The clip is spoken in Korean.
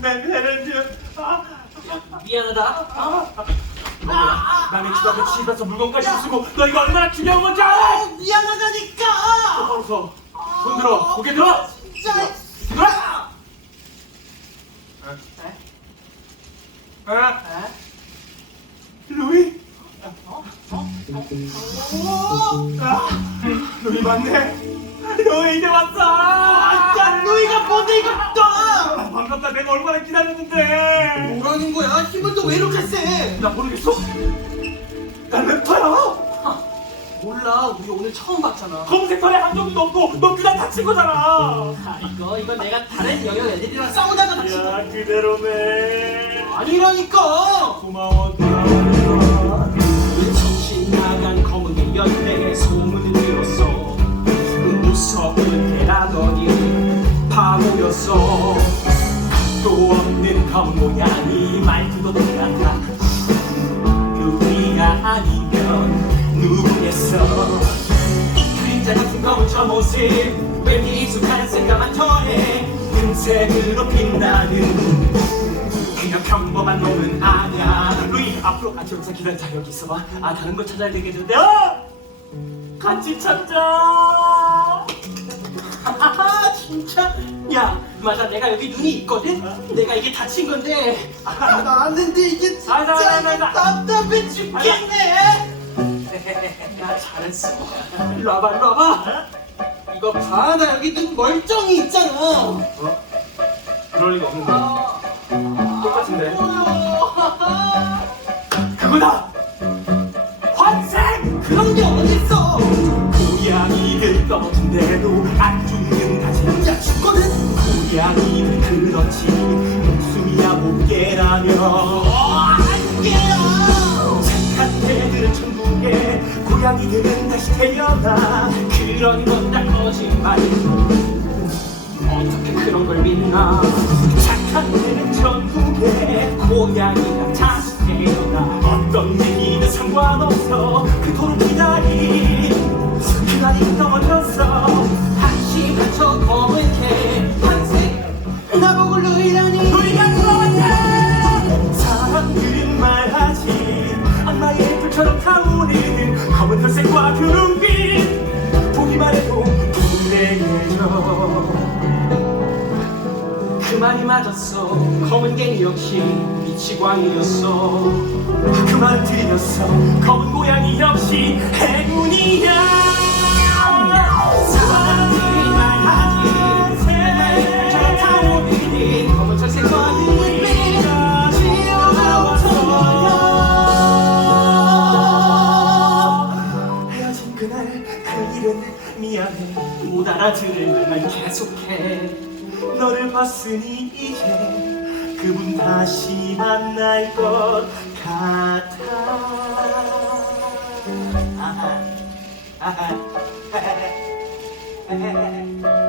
좀, 아, 미안하다. 아, 아, 남의 집 앞에 집에서 물건까지 부수고 너 이거 얼마나 중요한 건지 알아? 미안하다니까! 서. 손 들어. 고개 들어. 진짜! 들어. 아, 아, 루이. 아, 루이 맞네. 루이 이제 왔어. 야, 루이가 뭔데 이것 반갑다. 내가 얼마나 기다렸는데. 뭐라는 거야? 힘을 또왜 이렇게 세? 나 모르겠어. 난 랩터야. 몰라, 우리 오늘 처음 봤잖아. 검은색 털에 한 점도 없고 너 그냥 다친 거잖아. 아, 이거, 이거 내가 다른 영역 애들이랑 싸우다가 다친 거. 야 그대로네. 아니라니까! 고마워 고마워. 정신 나간 검은개 연대에 소문을 들었어. 무섭은 개라더니 바보였어. 또 없는 검 모양이 말투도 똑같아. 우리가 아니면 누구겠어? 그림자 같은 검은 저 모습 왠지 익숙한 생각만 더해 금색으로 빛나는 그냥 평범한 놈은 아니야. 루이 앞으로 같이 여기서 기다려 여기 있어봐. 아 다른 거 찾아야 되겠는데. 어! 같이 찾자. 아야 맞아 내가 여기 눈이 있거든 내가 이게 다친 건데 아, 나는데 이게 진짜 아, 나, 나, 나, 나. 답답해 죽겠네 야 잘했어 일로 와봐 일로 와봐 이거 봐 나 여기 눈 멀쩡히 있잖아 어? 그럴 리가 없는데. 똑같은데. 보여 그거다. 환생. 그런 게 어딨어 고양이들 떠든데도 안 죽는다지. 야 죽거든 고양이는 그렇지. 목숨이야 못개라며. 안개야 착한 애들은 천국에 고양이들은 다시 태어나 그런 건 다 거짓말 어떻게 그런 걸 믿나 착한 애는 천국에 고양이가 다시 태어나 어떤 얘기든 상관없어 그토록 우리 그 눈빛. 보기만 해도 불행해져 그 말이 맞았어. 검은 개 역시 미치광이였어. 그말 틀렸어. 검은 고양이 역시 사람들이 미안해. 못 알아들을 말 계속해. 너를 봤으니 이제 그분 다시 만날 것 같아